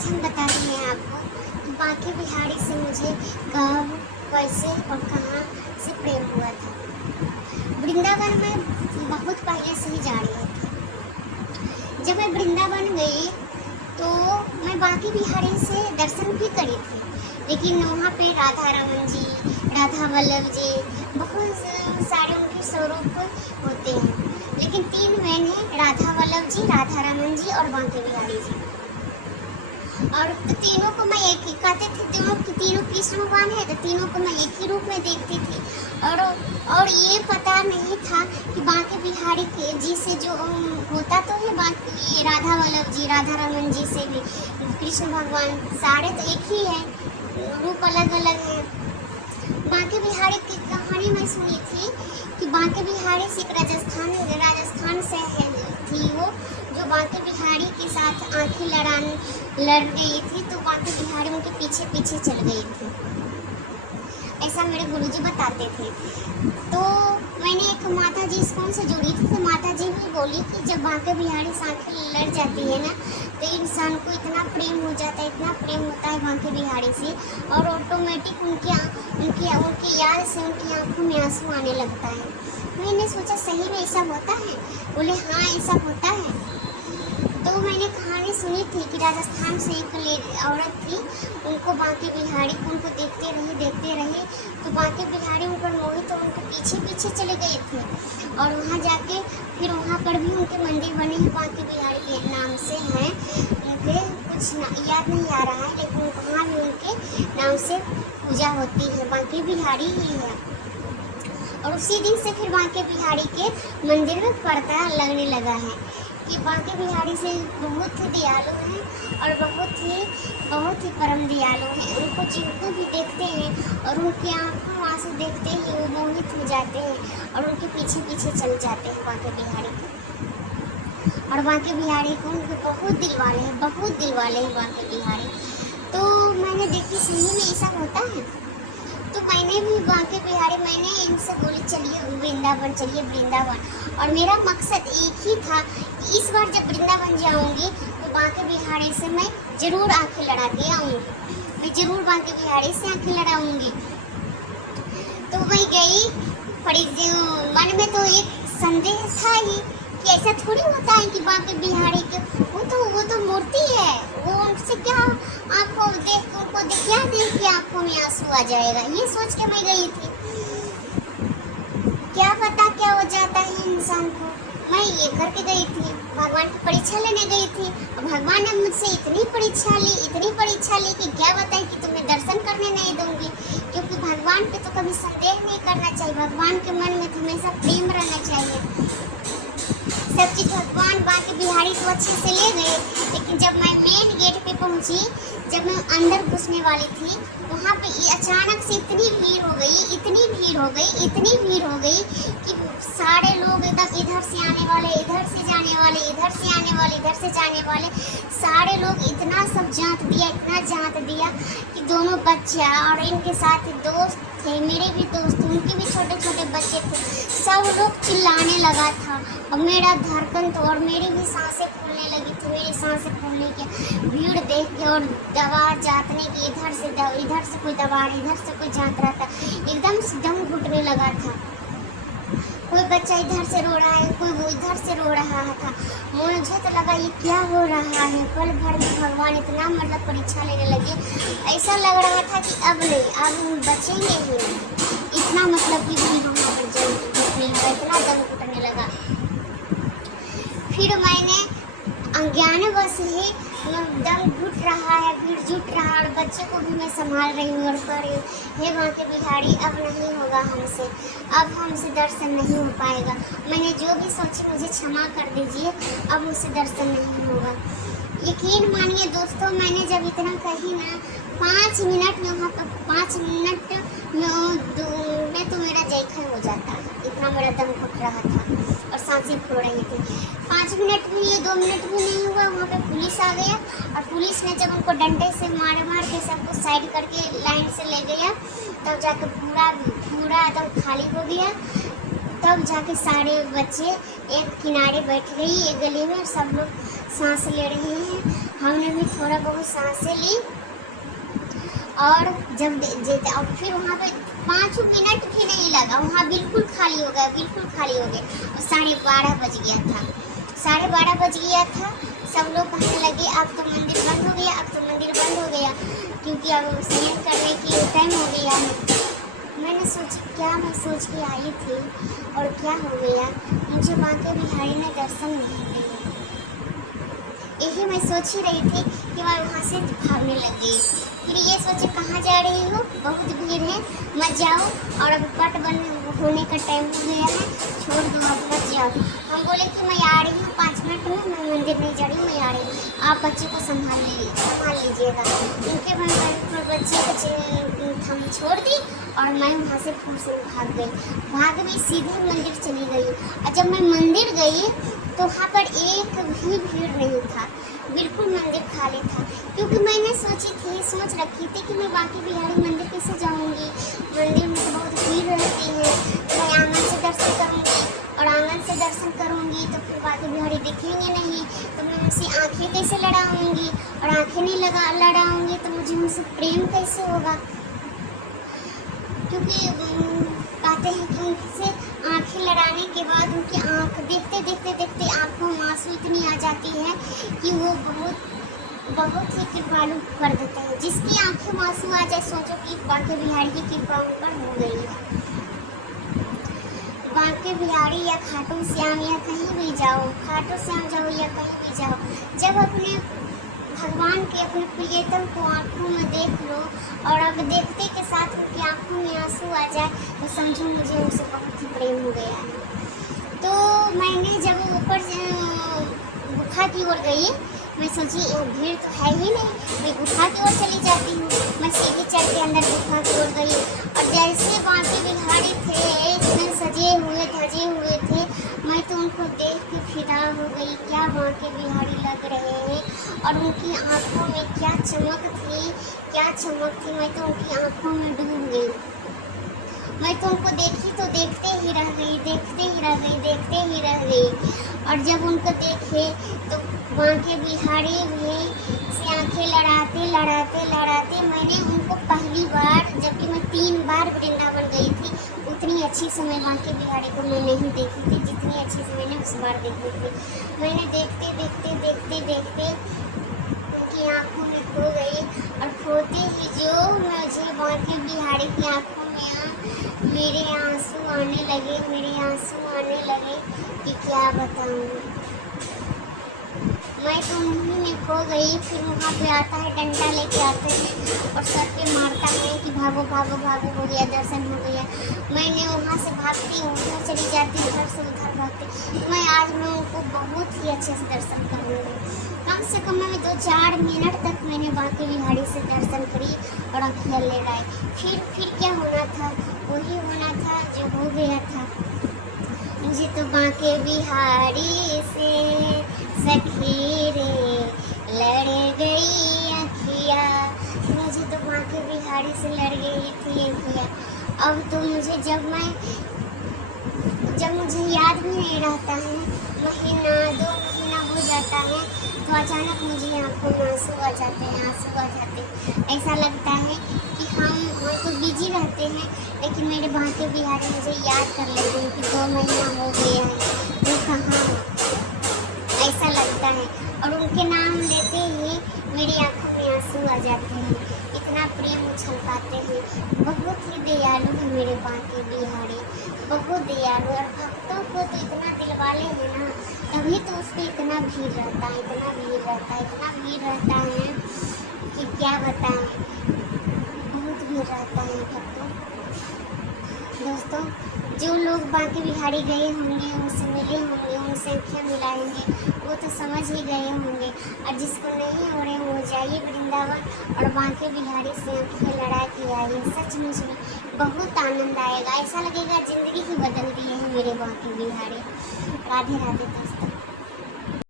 आज हम बताते हैं आपको कि बांके बिहारी से मुझे कब, कैसे और कहाँ से प्रेम हुआ था। वृंदावन में बहुत पहले से ही जा रही थी। जब मैं वृंदावन गई तो मैं बांके बिहारी से दर्शन भी करी थी, लेकिन वहाँ पे राधा रमन जी, राधा वल्लभ जी, बहुत सारे उनके स्वरूप होते हैं, लेकिन तीन मैन हैं, राधा वल्लभ जी, राधा रमन जी और बांके बिहारी जी। और तो तीनों को मैं एक ही कहते थे, तीनों कृष्ण भगवान है, तो तीनों को मैं एक ही रूप में देखती थी। और ये पता नहीं था कि बांके बिहारी के जी से जो होता तो है, बाकी राधा वल्लभ जी, राधा रमन जी से भी कृष्ण भगवान सारे तो एक ही है, रूप अलग अलग है। बांके बिहारी की कहानी मैं सुनी थी कि बांके बिहारी से राजस्थान से है थी वो, जो बांके बिहारी के साथ आंखें लड़ गई थी, तो बांके बिहारी उनके पीछे पीछे चल गई थी, ऐसा मेरे गुरुजी बताते थे। तो मैंने एक माता जी स्कूल से जुड़ी थी, तो माता जी भी बोली कि जब बांके बिहारी से आंखें लड़ जाती है ना, तो इंसान को इतना प्रेम हो जाता है, इतना प्रेम होता है बांके बिहारी से, और ऑटोमेटिक उनकी याद से उनकी आंखों में आंसू आने लगता है। मैंने सोचा सही में ऐसा होता है? बोले हाँ ऐसा होता है। तो मैंने कहानी सुनी थी कि राजस्थान से एक औरत थी, उनको बांके बिहारी उनको देखते रहे, तो बांके बिहारी उन पर मोहित तो उनको पीछे पीछे चले गए थे, और वहाँ जाके फिर वहाँ पर भी उनके मंदिर बने हैं, बांके बिहारी के नाम से हैं, मुझे कुछ याद नहीं आ रहा है, लेकिन वहाँ भी उनके नाम से पूजा होती है, बांके बिहारी ही है। और उसी दिन से फिर बांके बिहारी के मंदिर में पर्दा लगने लगा है कि बांके बिहारी से बहुत ही दयालु हैं और बहुत ही परम दयालु हैं। उनको जिनको भी देखते हैं और उनकी आंखों आंसू देखते ही वो मोहित हो जाते हैं और उनके पीछे पीछे चल जाते हैं बांके बिहारी के। और बांके बिहारी को उनके बहुत दिल वाले हैं बांके बिहारी। तो मैंने देखी सही में ऐसा होता है, तो मैंने भी बांके बिहारी, मैंने इनसे बोली चलिए वृंदावन, और मेरा मकसद एक ही था कि इस बार जब वृंदावन जाऊंगी तो बांके बिहारी से मैं ज़रूर आंखें लड़ा के आऊँगी, मैं ज़रूर बांके बिहारी से आंखें लड़ाऊँगी। तो मैं गई, मन में तो एक संदेह था ही कि ऐसा थोड़ी होता है कि बांके बिहारी के वो तो मूर्ति है, वो उनसे क्या आंखों देख के आंखों में आंसू आ जाएगा, ये सोच के मैं गई थी। क्या पता क्या हो जाता है इंसान को। मैं ये करके गई थी, भगवान की परीक्षा लेने गई थी, और भगवान ने मुझसे इतनी परीक्षा ली कि क्या बताएं कि तुम्हें दर्शन करने नहीं दूंगी, क्योंकि भगवान पे तो कभी संदेह नहीं करना चाहिए, भगवान के मन में हमेशा प्रेम रहना चाहिए। सब चीज़ भगवान बांके बिहारी तो अच्छे से ले गए, लेकिन जब मैं मेन गेट पे पहुंची, जब मैं अंदर घुसने वाली थी, वहाँ पे अचानक से इतनी भीड़ हो गई कि सारे लोग एकदम इधर से आने वाले, इधर से जाने वाले, सारे लोग इतना जांच दिया कि दोनों बच्चा और इनके साथ दोस्त थे, मेरे भी दोस्त, उनके भी छोटे छोटे बच्चे थे, सब लोग चिल्लाने लगा था, और मेरा धड़कन तो, और मेरी भी सांसें फूलने लगी थी, मेरी सांसें फूलने की भीड़ देख के, और दवा जातने की, इधर से कोई दवा, इधर से कोई जात रहा था, एकदम से दम घुटने लगा था। कोई बच्चा इधर से रो रहा है, कोई वो इधर से रो रहा था। मुझे तो लगा ये क्या हो रहा है, पल भर में भगवान इतना मतलब परीक्षा लेने लगे, ऐसा लग रहा था कि अब नहीं, अब बचेंगे ही नहीं, इतना मतलब कि भी वहाँ पर घुटने लगा, इतना दम घुटने लगा। फिर मैंने अज्ञानवश ही दम घुट रहा है, भीड़ जुट रहा, और बच्चे को भी मैं संभाल रही हूँ और कह रही हूँ हे बांके बिहारी अब नहीं होगा हमसे, अब हमसे दर्शन नहीं हो पाएगा, मैंने जो भी सोची मुझे क्षमा कर दीजिए, अब मुझसे दर्शन नहीं होगा। यकीन मानिए दोस्तों, मैंने जब इतना कही ना, 5 मिनट में वहाँ पर 5 मिनट में तो मेरा जयखा हो जाता है, इतना मेरा दम घुट रहा था और सांसें फूल रही थी। 5 मिनट भी नहीं, 2 मिनट भी नहीं हुआ, वहाँ पे पुलिस आ गया, और पुलिस ने जब उनको डंडे से मार के सबको साइड करके लाइन से ले गया, तब जाकर पूरा एकदम खाली हो गया। तब जाके सारे बच्चे एक किनारे बैठ गई एक गली में, सब लोग सांस ले रहे हैं। हमने भी थोड़ा बहुत सांसें ली और और फिर वहाँ पे 5 मिनट भी नहीं लगा, वहाँ बिल्कुल खाली हो गया, बिल्कुल खाली हो गया। और 12:30 बज गया था, 12:30 बज गया था। सब लोग कहने लगे अब तो मंदिर बंद हो गया, अब तो मंदिर बंद हो गया, क्योंकि अब स्नान करने की टाइम हो गया है। मैंने सोचा क्या मैं सोच के आई थी और क्या हो गया, मुझे बांके बिहारी ने दर्शन नहीं दिए। यही मैं सोच ही रही थी कि मैं वहाँ से भागने लग गई। फिर ये सोचे कहाँ जा रही हो, बहुत भीड़ है, मत जाओ, और अब पट बंद होने का टाइम हो गया है, छोड़ दो, अब मत जाओ। हम बोले कि मैं आ रही हूँ 5 मिनट में, मैं मंदिर नहीं जा रही हूँ, मैं आ रही हूँ, आप बच्चे को संभाल लीजिएगा। उनके बच्चे को हम छोड़ दी और मैं वहाँ से फिर से भाग गई, सीधे मंदिर चली गई। और जब मैं मंदिर गई तो वहाँ पर एक भी भीड़ नहीं था, बिल्कुल मंदिर खाली था। क्योंकि मैंने सोच रखी थी कि मैं बांके बिहारी मंदिर कैसे जाऊँगी, मंदिर में तो बहुत भीड़ रहती है, मैं आंगन से दर्शन करूँगी, और आंगन से दर्शन करूँगी तो फिर बांके बिहारी दिखेंगे नहीं, तो मैं उनसे आँखें कैसे लड़ाऊँगी, और आँखें नहीं लड़ाऊँगी तो मुझे उनसे प्रेम कैसे होगा। क्योंकि कहते हैं कि उनसे आँखें लड़ाने के बाद उनकी आँख देखते आँखों में आंसू इतनी आ जाती है कि वो बहुत ही कृपालु कर देते हैं। जिसकी आँखों में आंसू आ जाए, सोचो कि बांके बिहारी की कृपा उन पर हो गई है। बांके बिहारी या खाटू श्याम या कहीं भी जाओ, खाटू श्याम जाओ या कहीं भी जाओ, जब अपने भगवान के अपने प्रियतम को आँखों में देख लो और अब देखते के साथ उनकी आँखों में आंसू आ जाए तो समझो मुझे उनसे बहुत ही प्रेम हो गया है। तो मैंने जब ऊपर गुफा की ओर गई, मैं सोची भीड़ तो है ही नहीं, मैं गुफा की ओर चली जाती हूँ। मैं सीधी चढ़ के अंदर गुफा की ओर गई और जैसे बांके बिहारी थे इतने सजे हुए धजे हुए थे, मैं तो उनको देख के फिदा हो गई। क्या बांके बिहारी लग रहे हैं, और उनकी आँखों में क्या चमक थी, क्या चमक थी। मैं तो उनकी आँखों में डूब गई। मैं तो उनको देखी तो देखते ही रह गई। और जब उनको देखे तो बांके बिहारी भी से आँखें लड़ाते मैंने उनको पहली बार, जबकि मैं 3 बार वृंदावन गई थी, उतनी अच्छी से मैं बांके बिहारी को मैं नहीं देखी थी जितनी अच्छी से मैंने उस बार देखी थी। मैंने देखते उनकी आँखों में खो गई, और खोते ही जो मुझे बांके बिहारी की आँखों में मेरे आंसू आने लगे कि क्या बताऊँ। मैं तो उन्हीं में खो गई। फिर वहाँ पे आता है, डंडा लेके आते हैं और सर पे मारता है कि भागो हो गया, दर्शन हो गया। मैंने वहाँ से भागती हूँ, उधर चली जाती हूँ, उधर से उधर भागती। आज मैं उनको बहुत ही अच्छे से दर्शन करूँगी। कम से कम मैं 2-4 मिनट तक मैंने बांके बिहारी से दर्शन करी और आँखें ले गए। फिर क्या होना था, वही होना था जो हो गया था। मुझे तो बांके बिहारी से सखी रे लड़ गई अखिया, मुझे तो बांके बिहारी से लड़ गई थी अखिया। अब तो मुझे जब मुझे याद भी नहीं रहता है, 1-2 महीना हो जाता है, तो अचानक मुझे आँखों में आंसू आ जाते हैं। ऐसा लगता है कि हम तो बिजी रहते हैं, लेकिन मेरे बांके बिहारी मुझे याद कर लेते हैं कि 2 महीना हो गया है, वो कहाँ है, ऐसा लगता है। और उनके नाम लेते ही मेरी आँखों में आंसू आ जाते हैं, इतना प्रेम उछल पाते हैं। बहुत ही दयालु है मेरे बांके बिहारी, बहुत दयालु। और भक्तों को तो इतना दिलवाले हैं ना, तभी तो उस पर इतना भीड़ रहता है कि क्या बताएं। बहुत भीड़ रहता है भक्तों। दोस्तों, जो लोग बांके बिहारी गए होंगे, उनसे मिले होंगे, उनसे आँखें मिलाएंगे, वो तो समझ ही गए होंगे। और जिसको नहीं हो रहे वो जाइए वृंदावन और बांके बिहारी से आँखें लड़ा के आइए। सचमुच में बहुत आनंद आएगा, ऐसा लगेगा ज़िंदगी ही बदल दी है मेरे बांके बिहारी। राधे राधे दोस्तों।